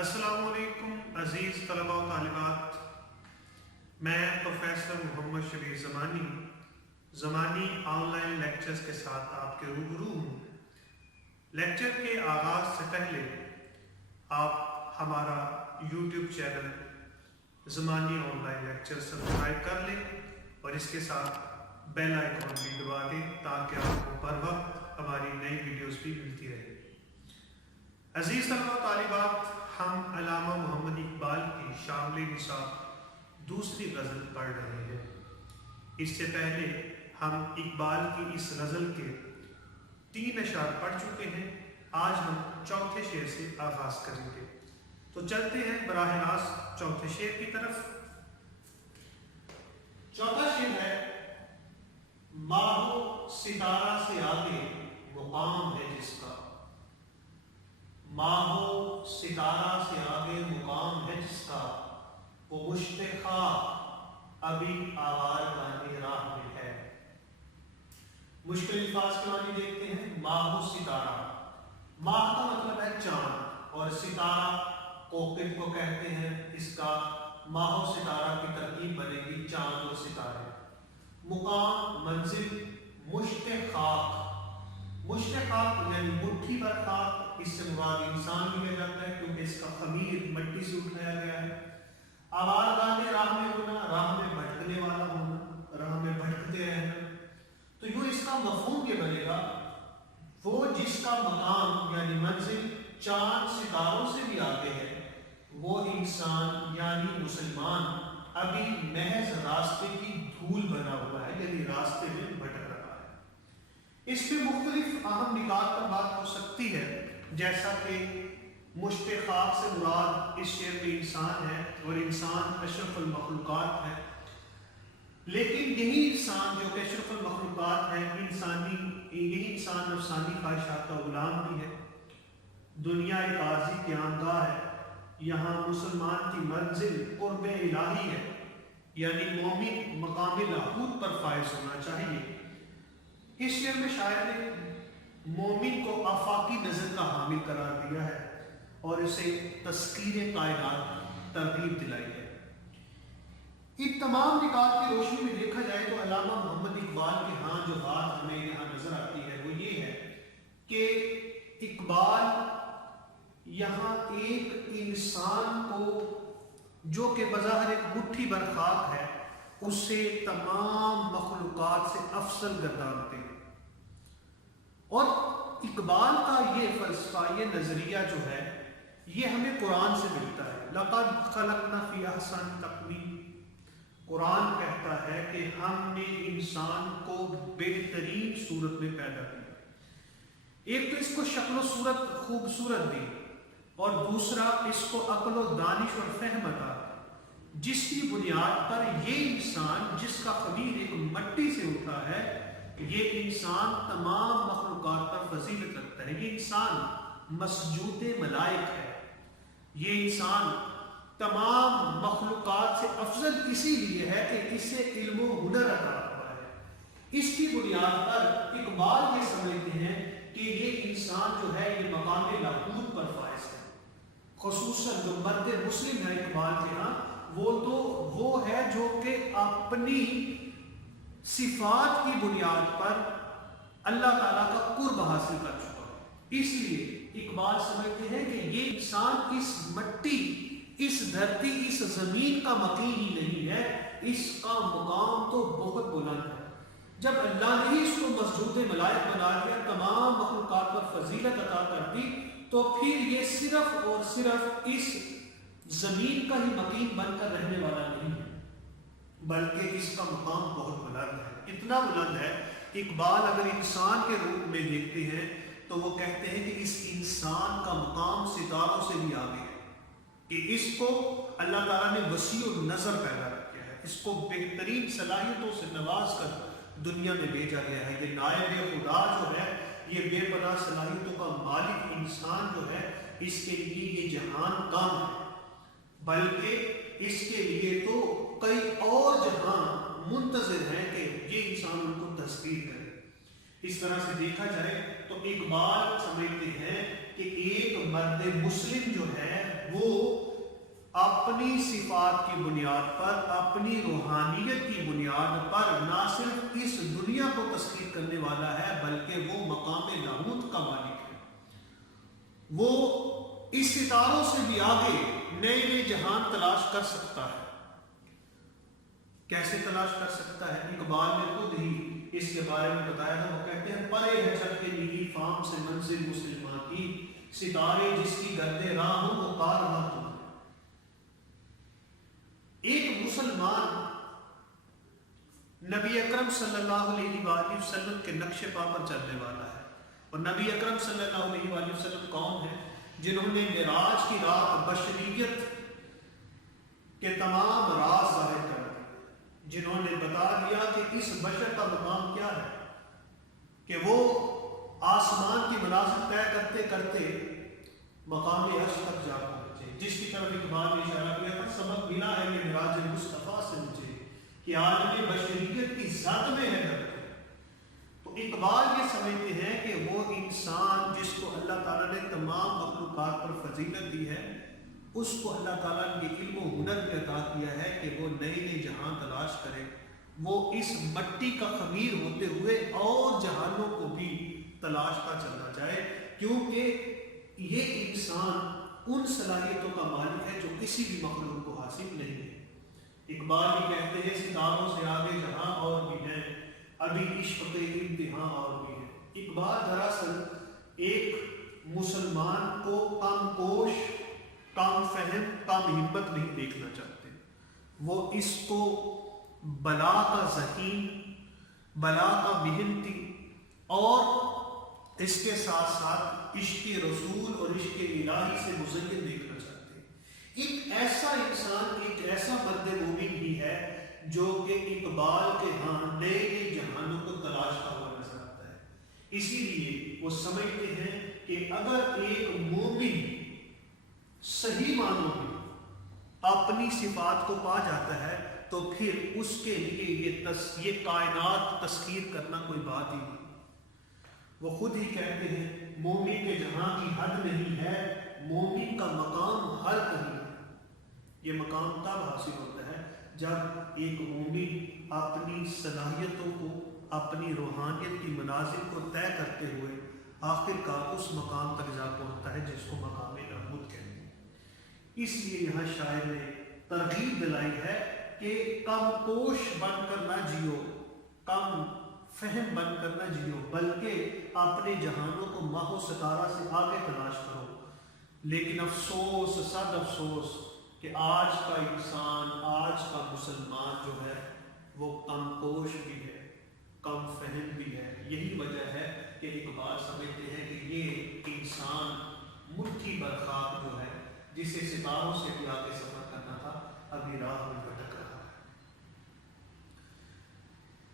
السلام علیکم عزیز طلباء و طالبات، میں پروفیسر محمد شبیر زمانی آن لائن لیکچرز کے ساتھ آپ کے روبرو ہوں۔ لیکچر کے آغاز سے پہلے آپ ہمارا یوٹیوب چینل زمانی آن لائن لیکچر سبسکرائب کر لیں اور اس کے ساتھ بیل آئیکن بھی دبا دیں تاکہ آپ کو بر وقت ہماری نئی ویڈیوز بھی ملتی رہے۔ عزیز طلباء و طالبات، ہم علامہ محمد اقبال کی شامل نصاب دوسری غزل پڑھ رہے ہیں۔ اس سے پہلے ہم اقبال کی اس غزل کے 3 اشعار پڑھ چکے ہیں۔ آج ہم چوتھے شعر سے آغاز کریں گے، تو چلتے ہیں براہ راست چوتھے شعر کی طرف۔ چوتھا شعر ہے: ماہ و ستارہ سے آگے مقام ہے جس کا، ماہ و ستارہ سے آگے مقام ہے جس کا، وہ مشت خاک ابھی آوارگاہ راہ میں ہے۔ مشکل الفاظ کے معنی دیکھتے ہیں۔ ماہ و ستارہ، ماہ کا مطلب ہے چاند، اور ستارہ کوکب کو کہتے ہیں۔ اس کا ماہ و ستارہ کی ترکیب بنے گی چاند اور ستارے۔ مقام، منزل، مشت خاک، مشت خاک یعنی مٹھی بھر خاک، اس سے مراد انسان لیا جاتا ہے کیونکہ اس کا خمیر مٹی سے اٹھایا گیا ہے۔ آوارگاہ راہ میں ہونا، راہ میں بھٹکنے والا ہونا، راہ میں بھٹکتے رہنا۔ تو یوں اس کا مفہوم یہ بنے گا: وہ جس کا مقام یعنی منزل چاند ستاروں سے بھی آگے ہے، وہ انسان یعنی مسلمان ابھی محض راستے کی دھول بنا ہوا ہے، یعنی راستے میں بھٹک رہا ہے۔ اس میں مختلف اہم نکات پر بات ہو سکتی ہے، جیسا کہ مشت خاک سے مراد اس شعر میں انسان ہے، اور انسان اشرف المخلوقات ہے۔ لیکن یہی انسان جو کہ اشرف المخلوقات ہے، یہی انسان نفسانی خواہشات کا غلام بھی ہے۔ دنیا ایک عارضی قیامگاہ ہے، یہاں مسلمان کی منزل قرب الہی ہے، یعنی مومن مقام لاہوت پر فائز ہونا چاہیے۔ اس شعر میں شاعر نے مومن کو آفاقی نظر کا حامل قرار دیا ہے اور اسے تذکیر کائنات ترغیب دلائی ہے۔ ان تمام نکات کی روشنی میں دیکھا جائے تو علامہ محمد اقبال کے ہاں جو بات ہمیں یہاں نظر آتی ہے وہ یہ ہے کہ اقبال یہاں ایک انسان کو جو کہ بظاہر ایک مٹھی بھر خاک ہے، اسے تمام مخلوقات سے افضل گردانتے ہیں۔ اور اقبال کا یہ فلسفہ، یہ نظریہ جو ہے، یہ ہمیں قرآن سے ملتا ہے۔ لَقَدْ خَلَقْنَا فِي أَحْسَنِ تَقْوِيمٍ، قرآن کہتا ہے کہ ہم نے انسان کو بہترین صورت میں پیدا کیا۔ ایک تو اس کو شکل و صورت خوبصورت دی، اور دوسرا اس کو عقل و دانش اور فہم عطا، جس کی بنیاد پر یہ انسان جس کا خمیر ایک مٹی سے اٹھا ہے، یہ انسان تمام مخلوقات پر فضیلت رکھتا ہے۔ یہ انسان مسجود ملائک ہے، یہ انسان تمام مخلوقات سے افضل اسی لیے ہے کہ اسے علم و ہنر عطا ہوا ہے۔ اس کی بنیاد پر اقبال یہ سمجھتے ہیں کہ یہ انسان جو ہے یہ مقام لاہوت پر فائز ہے۔ خصوصاً جو مرد مسلم ہے اقبال کے ہاں، وہ ہے جو کہ اپنی صفات کی بنیاد پر اللہ تعالیٰ کا قرب حاصل کر چکا ہے۔ اس لیے اقبال سمجھتے ہیں کہ یہ انسان اس مٹی، اس دھرتی، اس زمین کا مقیم ہی نہیں ہے، اس کا مقام تو بہت بلند ہے۔ جب اللہ نے ہی اس کو مسجود ملائک بنا دیا، تمام مخلوقات پر فضیلت عطا کر دی، تو پھر یہ صرف اور صرف اس زمین کا ہی مقیم بن کر رہنے والا نہیں ہے، بلکہ اس کا مقام بہت بلند ہے۔ اتنا بلند ہے کہ اقبال اگر انسان کے روپ میں دیکھتے ہیں تو وہ کہتے ہیں کہ اس انسان کا مقام ستاروں سے بھی آگے ہے، کہ اس کو اللہ تعالیٰ نے وسیع النظر پیدا کیا ہے، اس کو بہترین صلاحیتوں سے نواز کر دنیا میں بھیجا گیا ہے۔ یہ نائب خدا جو ہے، یہ بے پناہ صلاحیتوں کا مالک انسان جو ہے، اس کے لیے یہ جہان کم ہے، بلکہ اس کے لیے تو کئی اور جہاں منتظر ہیں کہ یہ انسان ان کو تسخیر کرے۔ اس طرح سے دیکھا جائے تو اقبال سمجھتے ہیں کہ ایک مرد مسلم جو ہے وہ اپنی صفات کی بنیاد پر، اپنی روحانیت کی بنیاد پر نہ صرف اس دنیا کو تسخیر کرنے والا ہے بلکہ وہ مقام لاہوت کا مالک ہے۔ وہ اس ستاروں سے بھی آگے نئے نئے جہان تلاش کر سکتا ہے۔ کیسے تلاش کر سکتا ہے؟ اقبال نے خود ہی اس کے بارے میں بتایا تھا۔ وہ کہتے ہیں پرے ہے چل کے نیلی فام سے منزل مسلمان کی، ستارے جس کی گردے راہ ہوں وہ کارواں تو ہے۔ ایک مسلمان نبی اکرم صلی اللہ علیہ وآلہ وسلم کے نقش پا پر چلنے والا ہے، اور نبی اکرم صلی اللہ علیہ وآلہ وسلم کون ہے؟ جنہوں نے معراج کی رات بشریت کے تمام راز ظاہر کر دیے، جنہوں نے بتا دیا کہ اس بشر کا مقام کیا ہے، کہ وہ آسمان کی منازل طے کرتے کرتے مقام عرش تک جا پہنچے، جس کی طرف اقبال نے اشارہ کیا تھا، سبق ملا ہے یہ معراج مصطفیٰ سے مجھے کہ عالم بشریت کی ذات میں ہے درد۔ تو اقبال یہ سمجھتے ہیں کہ وہ انسان جس کو اللہ تعالیٰ نے تمام مخلوقات پر فضیلت دی ہے، اس کو اللہ تعالیٰ نے علم و ہنر بھی عطا کیا ہے کہ وہ نئے نئے جہاں تلاش کرے، وہ اس مٹی کا خمیر ہوتے ہوئے اور جہانوں کو بھی تلاشتا چلنا جائے، کیونکہ یہ انسان ان صلاحیتوں کا مالک ہے جو کسی بھی مخلوق کو حاصل نہیں ہے۔ اقبال بھی کہتے ہیں ستاروں سے آگے جہاں اور بھی ہے، ابھی عشق کے امتحان اور بھی ہے۔ اقبال دراصل ایک مسلمان کو کم کوش، کم فہم، کم ہمت نہیں دیکھنا چاہتے، وہ اس کو بلا کا ذہین، بلا کا محنتی اور اس کے ساتھ ساتھ عشق رسول اور عشق الہی سے مزین دیکھنا چاہتے ہیں۔ ایک ایسا انسان، ایک ایسا بند مومن بھی ہے جو کہ اقبال کے ہاں نئے نئے جہانوں کو تلاشتا ہوا نظر آتا ہے۔ اسی لیے وہ سمجھتے ہیں کہ اگر ایک مومن صحیح معنوں میں اپنی صفات کو پا جاتا ہے تو پھر اس کے لیے یہ کائنات تسخیر کرنا کوئی بات ہی نہیں۔ وہ خود ہی کہتے ہیں مومن کے جہاں کی حد نہیں ہے، مومن کا مقام ہر کہیں ہے۔ یہ مقام تب حاصل ہوتا ہے جب ایک مومن اپنی صلاحیتوں کو، اپنی روحانیت کی منازل کو طے کرتے ہوئے آخر کار اس مقام تک جا پہنچتا ہے جس کو مقام لاہوت کہتے ہیں۔ اس لیے یہاں شاعر نے ترغیب دلائی ہے کہ کم کوش بن کر نہ جیو، کم فہم بن کر نہ جیو، بلکہ اپنے جہانوں کو ماہ و ستارہ سے آگے تلاش کرو۔ لیکن افسوس، صد افسوس کہ آج کا انسان، آج کا مسلمان جو ہے وہ کم کوش بھی ہے، کم فہم بھی ہے۔ یہی وجہ ہے کہ اقبال سمجھتے ہیں کہ یہ انسان مٹھی برخاک جو ہے، جسے ستاروں سے بھی آگے سفر کرنا تھا، ابھی راہ میں بھٹک رہا ہے۔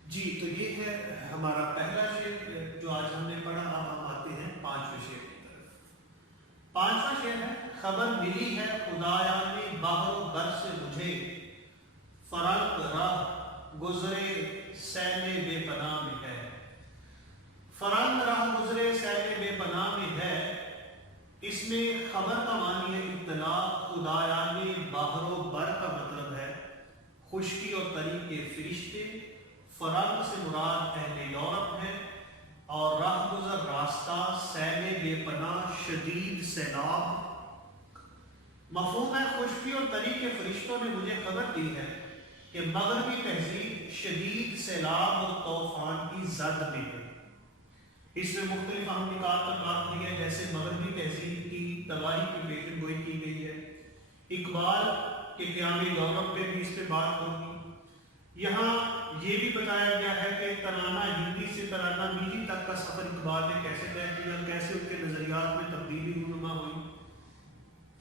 جی تو یہ ہے ہمارا پہلا شعر جو آج ہم نے پڑھا۔ اب ہم آتے ہیں پانچویں شعر کی طرف۔ پانچواں شعر ہے، خبر ملی ہے خدایا نے بحر و بر سے مجھے، فرنگ راہ گزرے سیل بے پناہ میں ہے۔ فرنگ راہ گزرے سیل بے پناہ میں ہے، اس میں خبر کا معنی ہے اطلاع، خدایا نے بحر و بر کا مطلب ہے خشکی اور تری کے فرشتے، فرنگ سے مراد اہل یورپ ہے، اور راہ گزر راستہ، سیل بے پناہ شدید سیلاب۔ مفہوم ہے خشکی اور تری کے فرشتوں نے مجھے خبر دی ہے کہ مغربی تہذیب شدید سیلاب اور طوفان کی زد میں ہے۔ اس میں مختلف اہم نکات پر بات کی ہے، جیسے مغربی تہذیب کی تباہی کی پیشن گوئی کی گئی ہے۔ اقبال کے قیام یورپ پہ بھی اس پہ بات ہوگی۔ یہاں یہ بھی بتایا گیا ہے کہ ترانہ ہندی سے ترانہ میٹھی تک کا سفر اقبال نے کیسے طے کیا، کیسے ان کے نظریات میں تبدیلی رونما ہوئی۔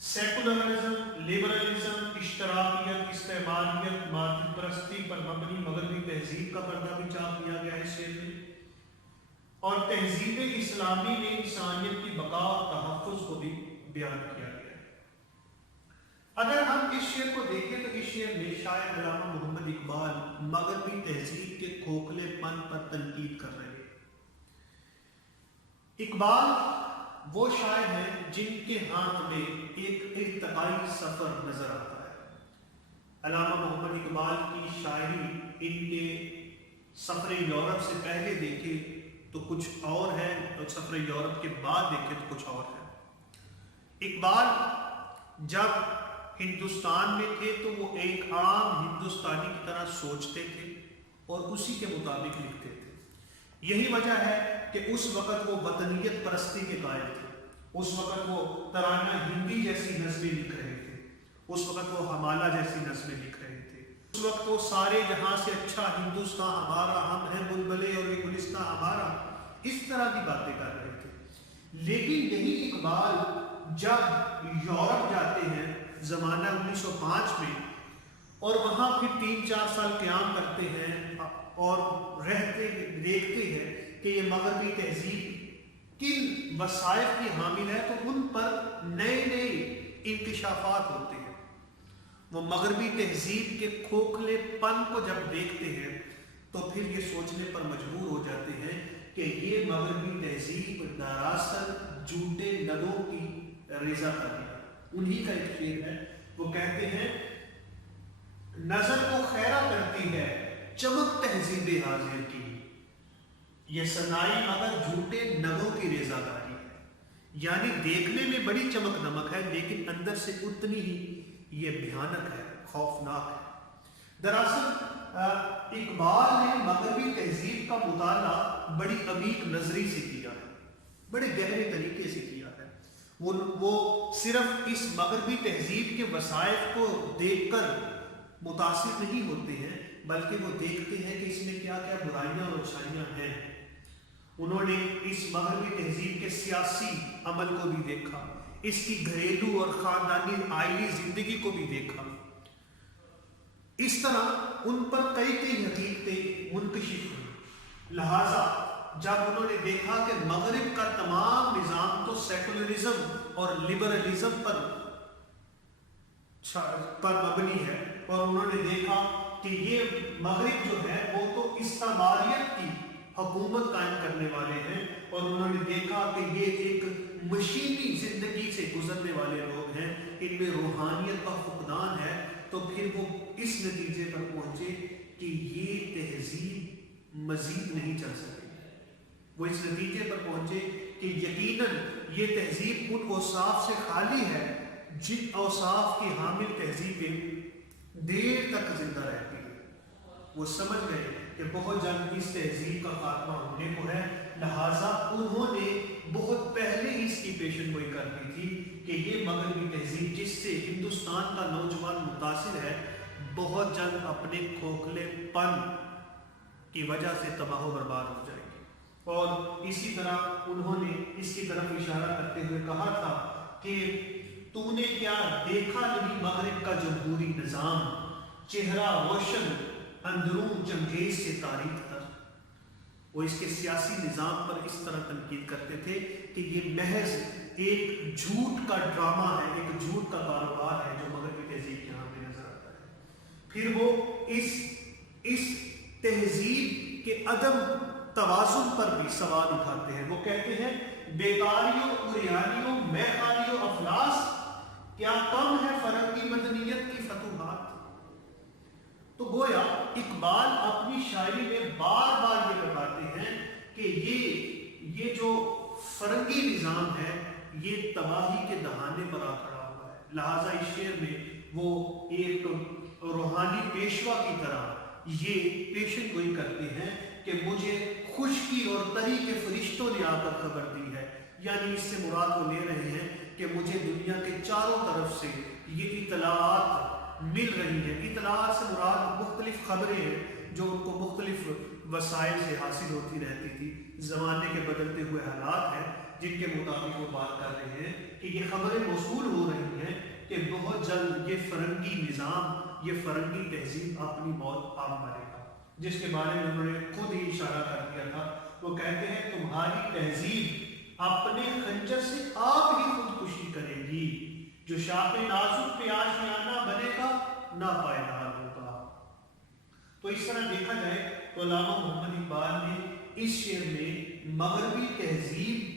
سیکولرزم، لبرلزم، اشتراکیت، استعماریت، مادی پرستی پر مبنی مغربی تہذیب کا پردہ بھی چاک کیا گیا ہے اس شعر میں، اور تہذیب اسلامی نے انسانیت کی بقا اور تحفظ کو بھی بیان کیا گیا ہے۔ اگر ہم اس شعر کو دیکھیں تو اس شعر میں شاعر علامہ محمد اقبال مغربی تہذیب کے کھوکھلے پن پر تنقید کر رہے ہیں۔ اقبال وہ شاعر ہیں جن کے ہاتھ میں ایک ارتقائی سفر نظر آتا ہے۔ علامہ محمد اقبال کی شاعری ان کے سفر یورپ سے پہلے دیکھے تو کچھ اور ہے اور سفر یورپ کے بعد دیکھے تو کچھ اور ہے۔ اقبال جب ہندوستان میں تھے تو وہ ایک عام ہندوستانی کی طرح سوچتے تھے اور اسی کے مطابق لکھتے تھے۔ یہی وجہ ہے کہ اس وقت وہ وطنیت پرستی کے قائل تھے، اس وقت وہ ترانہ ہندی جیسی نظمیں لکھ رہے تھے، اس وقت وہ ہمالہ جیسی نظمیں لکھ رہے تھے، اس وقت وہ سارے جہاں سے اچھا ہندوستان ہمارا، ہم ہیں بلبلے اور یہ گلستان ہمارا، اس طرح کی باتیں کر رہے تھے۔ لیکن یہی اقبال جب یورپ جاتے ہیں زمانہ 1905 میں اور وہاں پھر 3-4 سال قیام کرتے ہیں اور رہتے دیکھتے ہیں کہ یہ مغربی تہذیب کن وسائل کی حامل ہے، تو ان پر نئے نئے انکشافات ہوتے ہیں۔ وہ مغربی تہذیب کے کھوکھلے پن کو جب دیکھتے ہیں تو پھر یہ سوچنے پر مجبور ہو جاتے ہیں کہ یہ مغربی تہذیب دراصل جھوٹے نگوں کی رضا کاری ہے۔ انہی کا ایک شعر ہے، وہ کہتے ہیں نظر کو خیرہ کرتی ہے چمک تہذیب حاضر کی، یہ سنائی مگر جھوٹے نگوں کی رضا کاری ہے۔ یعنی دیکھنے میں بڑی چمک دمک ہے لیکن اندر سے اتنی ہی یہ بھیانک ہے، خوفناک ہے۔ دراصل اقبال نے مغربی تہذیب کا مطالعہ بڑی عمیق نظری سے کیا ہے، بڑے گہرے طریقے سے کیا ہے۔ وہ صرف اس مغربی تہذیب کے وسائل کو دیکھ کر متاثر نہیں ہوتے ہیں بلکہ وہ دیکھتے ہیں کہ اس میں کیا کیا برائیاں اور اچھائیاں ہیں۔ انہوں نے اس مغربی تہذیب کے سیاسی عمل کو بھی دیکھا، اس کی گھریلو اور خاندانی آئلی زندگی کو بھی دیکھا۔ اس طرح ان پر کئی حقیقتیں منکشف ہوئی۔ لہٰذا جب انہوں نے دیکھا کہ مغرب کا تمام نظام تو سیکولرزم اور لبرلزم پر مبنی ہے، اور انہوں نے دیکھا کہ یہ مغرب جو ہے وہ تو استعماریت کی حکومت قائم کرنے والے ہیں، اور انہوں نے دیکھا کہ یہ ایک مشینی زندگی سے گزرنے والے لوگ ہیں، ان میں روحانیت کا فقدان ہے، تو پھر وہ اس نتیجے پر پہنچے کہ یہ تہذیب مزید نہیں چل سکتی۔ وہ اس نتیجے پر پہنچے کہ یقیناً یہ تہذیب ان اوصاف سے خالی ہے جن اوصاف کی حامل تہذیبیں دیر تک زندہ رہتی ہیں۔ وہ سمجھ گئے کہ بہت جلد اس تہذیب کا خاتمہ ہونے کو ہے، لہٰذا انہوں نے بہت پہلے ہی اس کی پیشن گوئی کر دی تھی کہ یہ مغربی تہذیب جس سے ہندوستان کا نوجوان متاثر ہے بہت جلد اپنے کھوکھلے پن کی وجہ سے تباہ و برباد ہو جائے گی۔ اور اسی طرح انہوں نے اس کی طرف اشارہ کرتے ہوئے کہا تھا کہ تو نے کیا دیکھا نہیں مغرب کا جمہوری نظام، چہرہ روشن اندرون چنگیز سے تاریخ تر۔ وہ اس کے سیاسی نظام پر اس طرح تنقید کرتے تھے کہ یہ محض ایک جھوٹ کا ڈرامہ ہے، ایک جھوٹ کا کاروبار ہے جو مغربی تہذیب کے یہاں پہ نظر آتا ہے۔ پھر وہ اس تہذیب کے عدم توازن پر بھی سوال اٹھاتے ہیں۔ وہ کہتے ہیں بیکاریوں، اریانیوں، میخاریوں، افلاس، کیا کم ہے فرنگی مدنیت کی فتوحات؟ تو گویا اقبال اپنی شاعری میں بار بار یہ بتاتے ہیں کہ یہ جو فرنگی نظام ہے یہ تباہی کے دہانے پر آ کھڑا ہوا ہے۔ لہٰذا اس شعر میں وہ ایک روحانی پیشوا کی طرح یہ پیشن گوئی کرتے ہیں کہ مجھے خشکی اور تری کے فرشتوں نے آ کر خبر دی ہے، یعنی اس سے مراد وہ لے رہے ہیں کہ مجھے دنیا کے چاروں طرف سے یہ اطلاعات مل رہی ہیں۔ اطلاعات سے مراد مختلف خبریں ہیں جو ان کو مختلف وسائل سے حاصل ہوتی رہتی تھی۔ زمانے کے بدلتے ہوئے حالات ہیں جن کے مطابق وہ بات کر رہے ہیں کہ یہ خبریں موصول ہو رہی ہیں کہ بہت جلد یہ فرنگی نظام، یہ فرنگی تہذیب اپنی موت آپ مرے گا، جس کے بارے میں انہوں نے خود ہی اشارہ کر دیا تھا۔ وہ کہتے ہیں تمہاری تہذیب اپنے خنجر سے آپ ہی خودکشی کرے گی، جو شاخ نازک پہ آشیانہ بنے گا ناپائیدار ہوگا۔ تو اس طرح دیکھا جائے تو علامہ محمد اقبال نے اس شعر میں مغربی تہذیب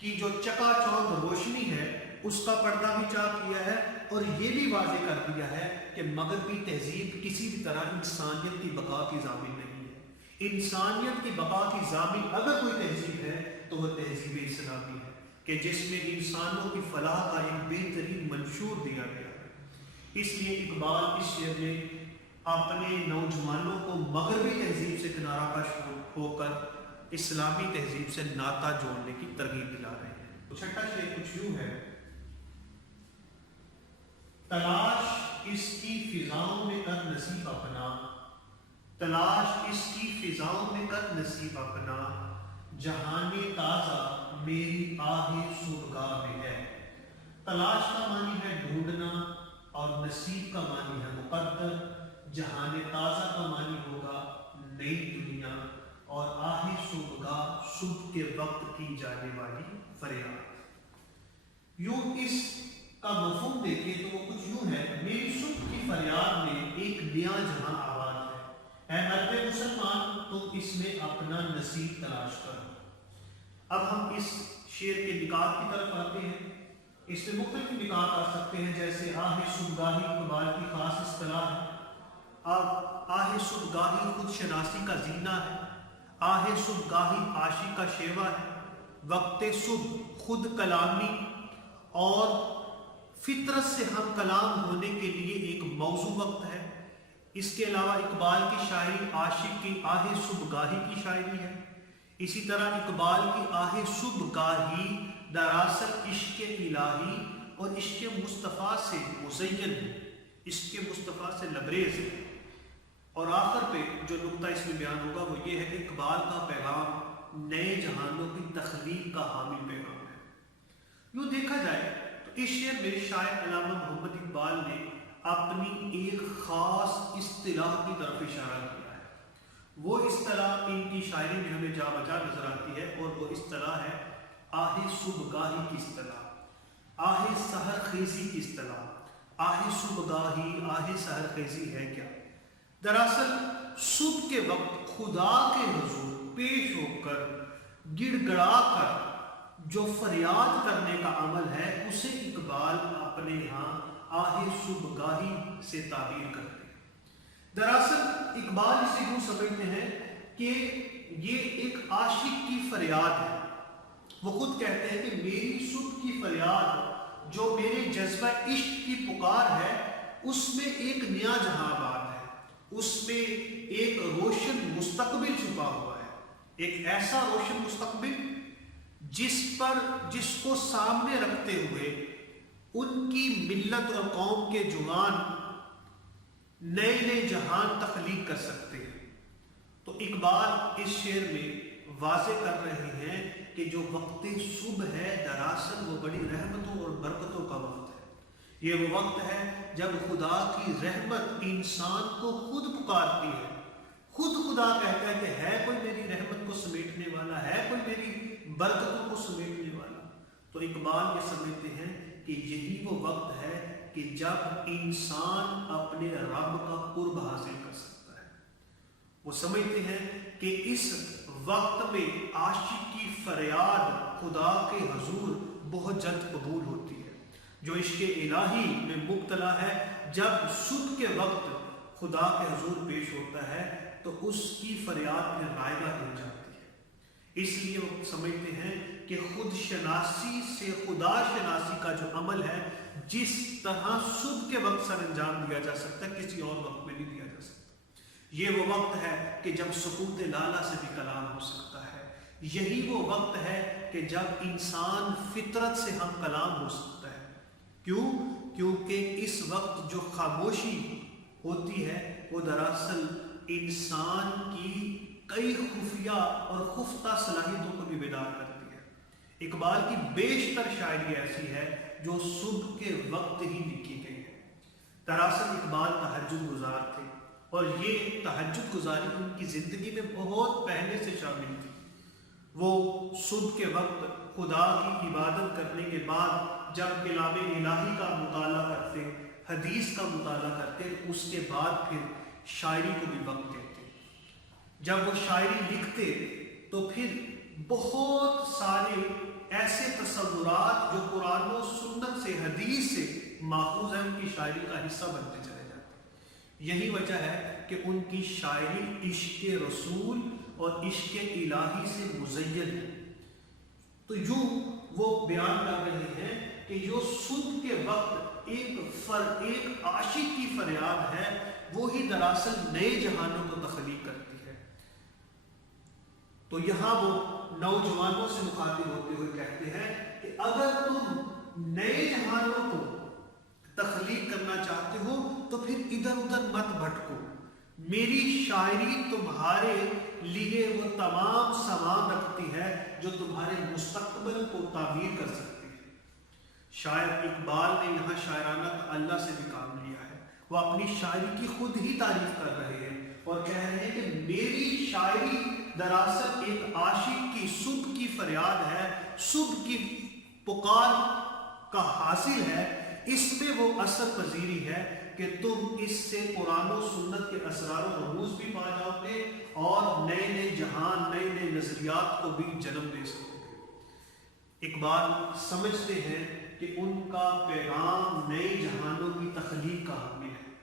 کی جو چکا چوند روشنی ہے اس کا پردہ بھی چاک کیا ہے اور یہ بھی واضح کر دیا ہے کہ مغربی تہذیب کسی بھی طرح انسانیت کی بقا کی ضامن نہیں ہے۔ انسانیت کی بقا کی ضامن اگر کوئی تہذیب ہے تو وہ تہذیب اسلامی ہے، کہ جس میں انسانوں کی فلاح کا ایک بہترین منشور دیا گیا ہے۔ اس لیے اقبال اس شعر میں اپنے نوجوانوں کو مغربی تہذیب سے کنارہ کش ہو کر اسلامی تہذیب سے ناطہ جوڑنے کی ترغیب دلا رہے ہیں۔ چھٹا شعر کچھ یوں ہے: تلاش اس کی فضاؤں میں کر نصیب اپنا، تلاش اس کی فضاؤں میں کر نصیب اپنا، جہان تازہ میری آہ صبحگاہ میں ہے۔ تلاش کا معنی ہے ڈھونڈنا اور نصیب کا معنی ہے مقدر، جہان تازہ کا معنی ہوگا نئی دنیا، اور آہ صبحگاہ صبح کے وقت کی جانے والی فریاد۔ یوں اس کا مفہوم دیکھیں تو وہ کچھ یوں ہے: میری صبح کی فریاد میں ایک نیا جہاں آباد ہے، اے مرد مسلمان تم اس میں اپنا نصیب تلاش کرو۔ اب ہم اس شعر کے نکات کی طرف آتے ہیں۔ اس میں مختلف نکات آ سکتے ہیں، جیسے آہ صبحگاہی اقبال کی خاص اصطلاح ہے، آہ صبحگاہی خود شناسی کا زینہ ہے، آہ صبحگاہی عاشق کا شیوہ ہے، وقت صبح خود کلامی اور فطرت سے ہم کلام ہونے کے لیے ایک موزوں وقت ہے۔ اس کے علاوہ اقبال کی شاعری عاشق کی آہ صبحگاہی کی شاعری ہے۔ اسی طرح اقبال کی آہ صبحگاہی دراصل عشق الہی اور عشق مصطفیٰ سے مزین ہے، عشق مصطفیٰ سے لبریز ہے۔ اور آخر پہ جو نقطہ اس میں بیان ہوگا وہ یہ ہے کہ اقبال کا پیغام نئے جہانوں کی تخلیق کا حامل پیغام ہے۔ یوں دیکھا جائے تو اس شعر میں شاعر علامہ محمد اقبال نے اپنی ایک خاص اصطلاح کی طرف اشارہ کیا ہے۔ وہ اصطلاح ان کی شاعری میں ہمیں جا بجا نظر آتی ہے، اور وہ اصطلاح ہے آہ صبحگاہی کی اصطلاح، آہ سحر خیزی کی اصطلاح۔ آہ صبحگاہی، آہ سحر خیزی ہے کیا؟ دراصل صبح کے وقت خدا کے حضور پیش ہو کر گڑ گڑا کر جو فریاد کرنے کا عمل ہے اسے اقبال اپنے ہاں آہ صبحگاہی سے تعبیر کرتے ہیں۔ دراصل اقبال اسے یوں سمجھتے ہیں کہ یہ ایک عاشق کی فریاد ہے۔ وہ خود کہتے ہیں کہ میری صبح کی فریاد جو میرے جذبہ عشق کی پکار ہے، اس میں ایک نیا جہاں آباد ہے، اس میں ایک روشن مستقبل چھپا ہوا ہے، ایک ایسا روشن مستقبل جس کو سامنے رکھتے ہوئے ان کی ملت اور قوم کے جوان نئے نئے جہان تخلیق کر سکتے ہیں۔ تو اقبال اس شعر میں واضح کر رہے ہیں کہ جو وقت صبح ہے دراصل وہ بڑی رحمتوں اور برکتوں کا وقت ہے۔ یہ وہ وقت ہے جب خدا کی رحمت انسان کو خود پکارتی ہے، خود خدا کہتا ہے کہ ہے کوئی میری رحمت کو سمیٹنے والا، ہے کوئی میری برکتوں کو سمیٹنے والا۔ تو اقبال یہ سمجھتے ہیں کہ یہی وہ وقت ہے کہ جب انسان اپنے رب کا قرب حاصل کر سکتا ہے۔ وہ سمجھتے ہیں کہ اس وقت میں عاشق کی فریاد خدا کے حضور بہت جلد قبول ہوتی ہے۔ جو عشق الہی میں مبتلا ہے، جب صبح کے وقت خدا کے حضور پیش ہوتا ہے تو اس کی فریاد میں رائگاں ہو جاتی ہے۔ اس لیے وہ سمجھتے ہیں کہ خود شناسی سے خدا شناسی کا جو عمل ہے، جس طرح صبح کے وقت سر انجام دیا جا سکتا ہے کسی اور وقت میں نہیں دیا جا سکتا۔ یہ وہ وقت ہے کہ جب سکوت لالا سے بھی کلام ہو سکتا ہے۔ یہی وہ وقت ہے کہ جب انسان فطرت سے ہم کلام ہو سکتا ہے۔ کیوں؟ کیونکہ اس وقت جو خاموشی ہوتی ہے وہ دراصل انسان کی کئی خفیہ اور خفتہ صلاحیتوں کو بھی بیدار کرتی ہے۔ اقبال کی بیشتر شاعری ایسی ہے جو صبح کے وقت ہی لکھی گئی ہے۔ دراصل اقبال تہجد گزار تھے، اور یہ تہجد گزاری ان کی زندگی میں بہت پہلے سے شامل تھی۔ وہ صبح کے وقت خدا کی عبادت کرنے کے بعد جب کلام الہی کا مطالعہ کرتے، حدیث کا مطالعہ کرتے، اس کے بعد پھر شاعری کو بھی وقت دیتے۔ جب وہ شاعری لکھتے تو پھر بہت سارے ایسے تصورات جو قرآن و سنت سے حدیث سے ماخوذ ہیں ان کی شاعری کا حصہ بنتے چلے جاتے ہیں۔ یہی وجہ ہے کہ ان کی شاعری عشق رسول اور عشق الہی سے مزین ہے۔ تو یوں وہ بیان کر رہے ہیں کہ جو صبح کے وقت ایک عاشق کی فریاد ہے وہی دراصل نئے جہانوں کو تخلیق کرتی ہے۔ تو یہاں وہ نوجوانوں سے مخاطب ہوتے ہوئے کہتے ہیں کہ اگر تم نئے جہانوں کو تخلیق کرنا چاہتے ہو تو پھر ادھر ادھر مت بھٹکو، میری شاعری تمہارے لیے وہ تمام سامان رکھتی ہے جو تمہارے مستقبل کو تعمیر کر سکتی ہے۔ شاعر اقبال نے یہاں شاعرانہ اللہ سے بھی کام لیا ہے، وہ اپنی شاعری کی خود ہی تعریف کر رہے ہیں اور کہہ رہے ہیں کہ میری شاعری دراصل ایک عاشق کی صبح کی فریاد ہے، صبح کی پکار کا حاصل ہے، اس میں وہ اثر پذیری ہے کہ تم اس سے قرآن و سنت کے اسرار و رموز بھی پا جاؤ گے اور نئے نئے جہان، نئے نئے نظریات کو بھی جنم دے سکو گے۔ اقبال سمجھتے ہیں کہ ان کا پیغام نئے جہانوں کی تخلیق کا حامل ہے۔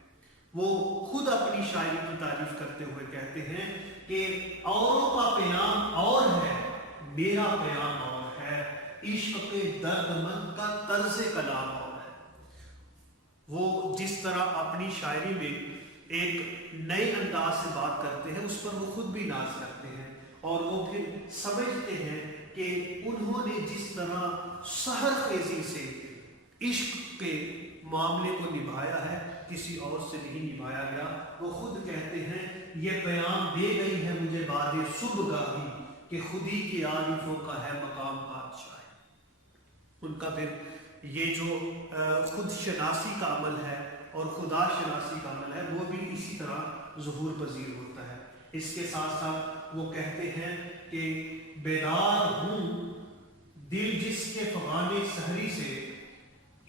وہ خود اپنی شاعری کی تعریف کرتے ہوئے کہتے ہیں کہ اوروں کا پیام اور ہے، میرا پیام اور ہے، عشق کے درد مند کا طرز کلام اور ہے۔ وہ جس طرح اپنی شاعری میں ایک نئے انداز سے بات کرتے ہیں اس پر وہ خود بھی ناز کرتے ہیں اور وہ پھر سمجھتے ہیں کہ انہوں نے جس طرح سحر خیزی سے عشق کے معاملے کو نبھایا ہے کسی اور سے نہیں نبھایا گیا۔ وہ خود کہتے ہیں یہ پیام دے گئی ہے مجھے باد صبح گاہی کہ خودی کی عارفوں کا ہے مقام بادشاہ۔ ان کا پھر یہ جو خود شناسی کا عمل ہے اور خدا شناسی کا عمل ہے وہ بھی اسی طرح ظہور پذیر ہوتا ہے۔ اس کے ساتھ ساتھ وہ کہتے ہیں کہ بیدار ہوں دل جس کے فغان سحری سے،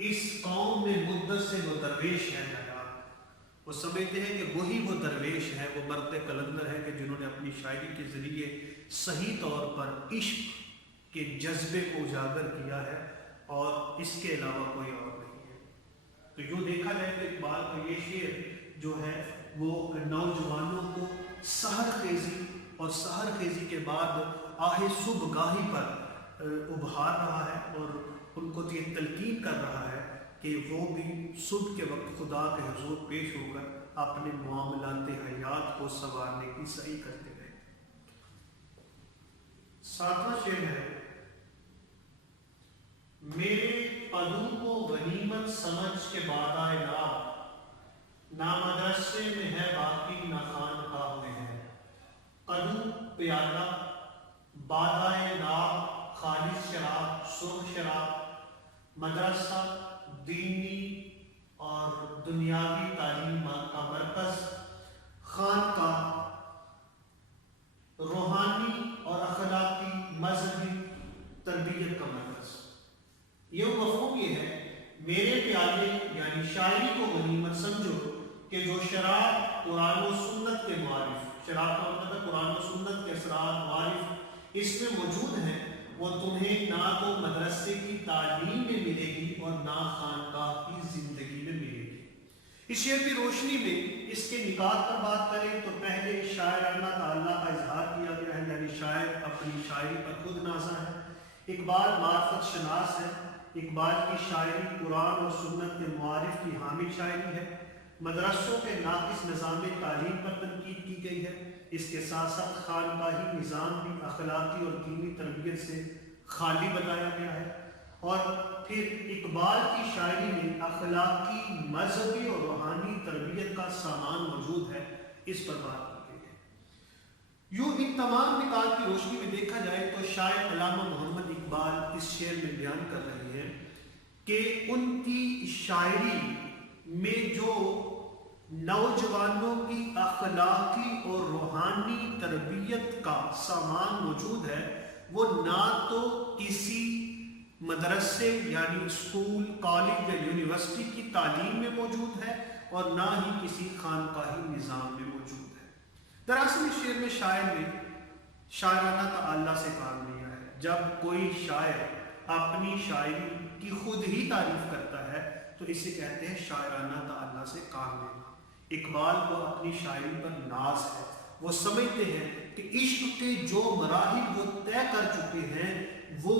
اس قوم میں مدت سے وہ درویش ہے حیات۔ وہ سمجھتے ہیں کہ وہی وہ درویش ہے، وہ مرد قلندر ہے کہ جنہوں نے اپنی شاعری کے ذریعے صحیح طور پر عشق کے جذبے کو اجاگر کیا ہے اور اس کے علاوہ کوئی اور نہیں ہے۔ تو یوں دیکھا جائے تو اقبال کا یہ شعر جو ہے وہ نوجوانوں کو سحر خیزی اور سحر خیزی کے بعد آہ صبح گاہی پر ابھار رہا ہے اور ان کو یہ تلقین کر رہا ہے کہ وہ بھی صبح کے وقت خدا کے حضور پیش ہو کر اپنے معاملات حیات کو سنوارنے کی سعی کرتے رہے۔ ساتواں شعر ہے، میرے قدوں کو غنیمت سمجھ کے بادائے ناب، نہ مدرسے میں ہے باقی نہ خانقاہ میں ہے۔ قدوں پیالہ، بادائے ناب خالص شراب، سرخ شراب، مدرسہ دینی اور دنیاوی تعلیم کا مرکز، خانقاہ روحانی اور اخلاقی مذہبی تربیت کا مرکز۔ یہ مفہوم یہ ہے میرے پیالے یعنی شاعری کو غنیمت سمجھو کہ جو شراب قرآن و سنت کے معارف، شراب کا مطلب ہے قرآن و سنت کے اسرار معارف اس میں موجود ہیں، وہ تمہیں نہ تو مدرسے کی تعلیم میں ملے گی اور نہ خانقاہ کی زندگی میں ملے گی۔ اس شعر کی روشنی میں اس کے نکات پر بات کریں تو پہلے شاعرانہ تعالیٰ کا اظہار کیا گیا ہے، یعنی شاعر اپنی شاعری پر خود نازا ہے۔ اقبال معرفت شناس ہے، اقبال کی شاعری قرآن اور سنت کے معارف کی حامل شاعری ہے۔ مدرسوں کے ناقص نظام تعلیم پر تنقید کی گئی ہے، اس کے ساتھ ساتھ خانقاہی نظام بھی اخلاقی اور دینی تربیت سے خالی بتایا گیا ہے۔ اور پھر اقبال کی شاعری میں اخلاقی، مذہبی اور روحانی تربیت کا سامان موجود ہے، اس پر بات کی گئی ہے۔ یوں ان تمام نکات کی روشنی میں دیکھا جائے تو شاعر علامہ محمد اقبال اس شعر میں بیان کر رہے ہیں کہ ان کی شاعری میں جو نوجوانوں کی اخلاقی اور روحانی تربیت کا سامان موجود ہے وہ نہ تو کسی مدرسے یعنی اسکول، کالج یا یونیورسٹی کی تعلیم میں موجود ہے اور نہ ہی کسی خانقاہی نظام میں موجود ہے۔ دراصل اس شعر میں شاعر نے شاعرانہ تعالیٰ سے کام لیا ہے۔ جب کوئی شاعر اپنی شاعری کی خود ہی تعریف کرتا ہے تو اسے کہتے ہیں شاعرانہ تعالیٰ سے کام لینا۔ اقبال کو اپنی شاعری پر ناز ہے، وہ سمجھتے ہیں کہ عشق کے جو مراحل وہ طے کر چکے ہیں وہ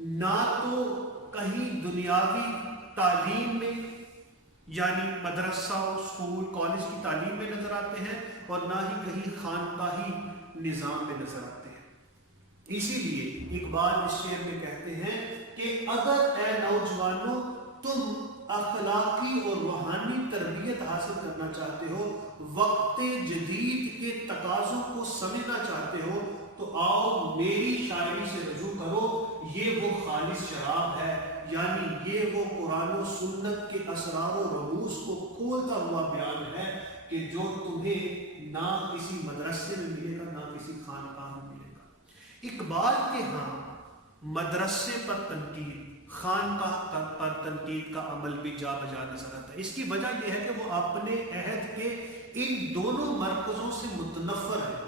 نہ تو کہیں دنیاوی تعلیم میں یعنی مدرسہ اسکول کالج کی تعلیم میں نظر آتے ہیں اور نہ ہی کہیں خانقاہی نظام میں نظر آتے ہیں۔ اسی لیے اقبال اس شعر میں کہتے ہیں کہ اگر اے نوجوانوں تم اخلاقی اور روحانی تربیت حاصل کرنا چاہتے ہو، وقت جدید کے تقاضوں کو سمجھنا چاہتے ہو تو آؤ میری شاعری سے رجوع کرو۔ یہ وہ خالص شراب ہے، یعنی یہ وہ قرآن و سنت کے اسرار و رموز کو کھولتا ہوا بیان ہے کہ جو تمہیں نہ کسی مدرسے میں ملے گا نہ کسی خانقاہ میں ملے گا۔ اقبال کے ہاں مدرسے پر تنقید، خانقاہ پر تنقید کا عمل بھی جا بجا نظر آتا ہے۔ اس کی وجہ یہ ہے کہ وہ اپنے عہد کے ان دونوں مرکزوں سے متنفر ہے۔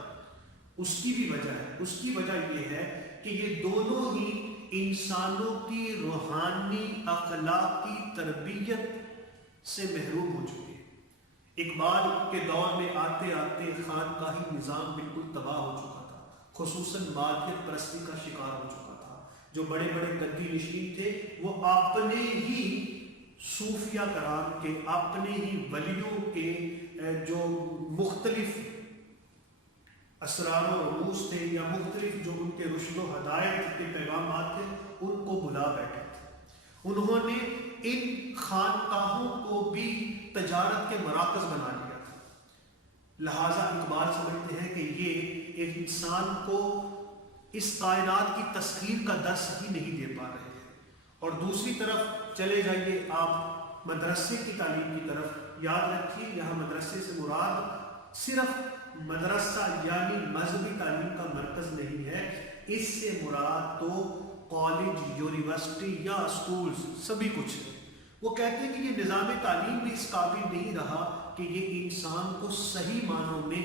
اس کی بھی وجہ ہے، اس کی وجہ یہ ہے کہ یہ دونوں ہی انسانوں کی روحانی اخلاقی تربیت سے محروم ہو چکے ہیں۔ اقبال کے دور میں آتے آتے خانقاہی نظام بالکل تباہ ہو چکا تھا، خصوصاً مادیت پرستی کا شکار ہو چکا تھا۔ جو بڑے بڑے گدی نشین تھے وہ اپنے ہی صوفیہ کرام کے، اپنے ہی ولیوں کے جو مختلف اسرار و رموز تھے یا مختلف جو ان کے رشد و ہدایت کے پیغامات تھے ان کو بلا بیٹھے تھے۔ انہوں نے ان خانقاہوں کو بھی تجارت کے مراکز بنا لیا تھا۔ لہٰذا اقبال سمجھتے ہیں کہ یہ ایک انسان کو اس کائنات کی تسخیر کا درس ہی نہیں دے پا رہے ہیں۔ اور دوسری طرف چلے جائیے آپ مدرسے کی تعلیم کی طرف، یاد رکھیے یہاں مدرسے سے مراد صرف مدرسہ یعنی مذہبی تعلیم کا مرکز نہیں ہے، اس سے مراد تو کالج، یونیورسٹی یا اسکولز سبھی کچھ ہے۔ وہ کہتے ہیں کہ یہ نظام تعلیم بھی اس قابل نہیں رہا کہ یہ انسان کو صحیح معنوں میں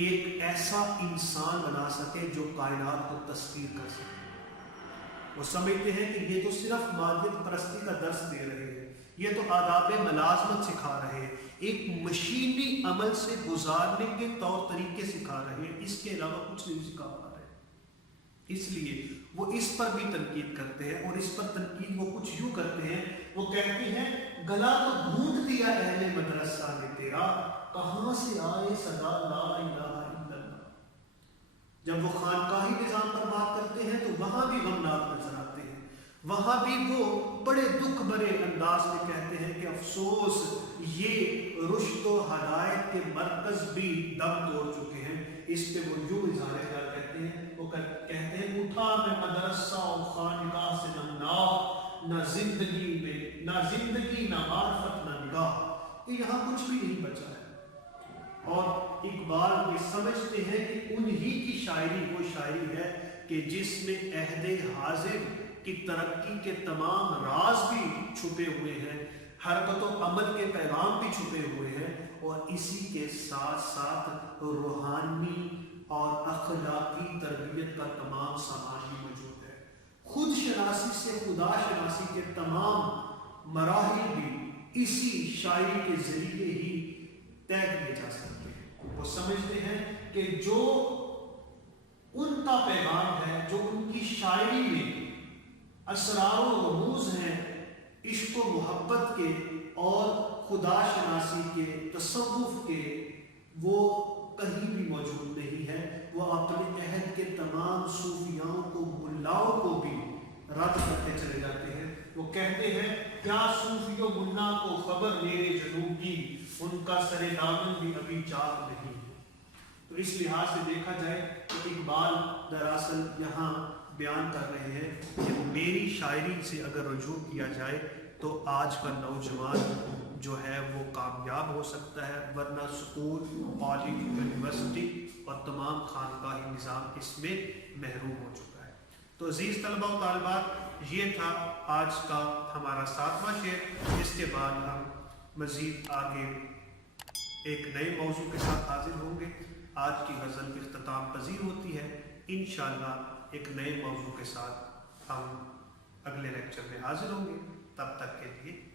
ایک ایسا انسان بنا سکے جو کائنات کو تسخیر کر سکے۔ وہ سمجھتے ہیں کہ یہ تو صرف مادیت پرستی کا درس دے رہے ہیں، یہ تو آداب ملازمت سکھا رہے ہیں، ایک مشینی عمل سے گزارنے کے طور طریقے سکھا رہے ہیں، اس کے علاوہ کچھ نہیں سکھا پا رہے۔ اس لیے وہ اس پر بھی تنقید کرتے ہیں، اور اس پر تنقید وہ کچھ یوں کرتے ہیں، وہ کہتے ہیں گلا تو ڈھونڈ دیا اہل مدرسہ نے تیرا، کہاں سے آئے صدا لا الہ الا اللہ۔ جب وہ خانقاہی نظام پر بات کرتے ہیں تو وہاں بھی غمناک نظر آتے ہیں، وہاں بھی وہ بڑے دکھ بھرے انداز میں کہتے ہیں کہ افسوس یہ رشد و ہدایت کے مرکز بھی دم توڑ چکے ہیں۔ اس پہ وہ یوں اظہار خیال کہتے ہیں، وہ کہتے ہیں اٹھا میں مدرسہ و خانقاہ سے نمناک، نہ زندگی نہ معرفت نہ نگاہ، یہاں کچھ بھی نہیں بچا ہے۔ اور اقبال یہ سمجھتے ہیں کہ انہی کی شاعری وہ شاعری ہے کہ جس میں عہد حاضر کی ترقی کے تمام راز بھی چھپے ہوئے ہیں، حرکت و عمل کے پیغام بھی چھپے ہوئے ہیں، اور اسی کے ساتھ ساتھ روحانی اور اخلاقی تربیت کا تمام سامان بھی موجود ہے۔ خود شناسی سے خدا شناسی کے تمام مراحل بھی اسی شاعری کے ذریعے ہی طے کیے جا سکتے ہیں۔ وہ سمجھتے ہیں کہ جو ان کا پیغام ہے، جو ان کی شاعری میں اسرار و رموز ہیں عشق و محبت کے اور خدا شناسی کے، تصوف کے، وہ کہیں بھی موجود نہیں ہے۔ وہ اپنے عہد کے تمام صوفیاؤں کو، ملاؤں کو بھی رد کرتے چلے جاتے ہیں۔ وہ کہتے ہیں کیا صوفی و منا کو خبر میرے جنوب کی، ان کا سر دامن بھی ابھی چاک نہیں۔ تو اس لحاظ سے دیکھا جائے تو اقبال دراصل یہاں بیان کر رہے ہیں کہ میری شاعری سے اگر رجوع کیا جائے تو آج کا نوجوان جو ہے وہ کامیاب ہو سکتا ہے، ورنہ سکول، کالج، یونیورسٹی اور تمام خانقاہی نظام اس میں محروم ہو چکا ہے۔ تو عزیز طلبہ و طالبات، یہ تھا آج کا ہمارا 7واں شعر۔ اس کے بعد ہم مزید آگے ایک نئے موضوع کے ساتھ حاضر ہوں گے۔ آج کی غزل اختتام پذیر ہوتی ہے، انشاءاللہ ایک نئے موضوع کے ساتھ ہم اگلے لیکچر میں حاضر ہوں گے. تب تک کے لیے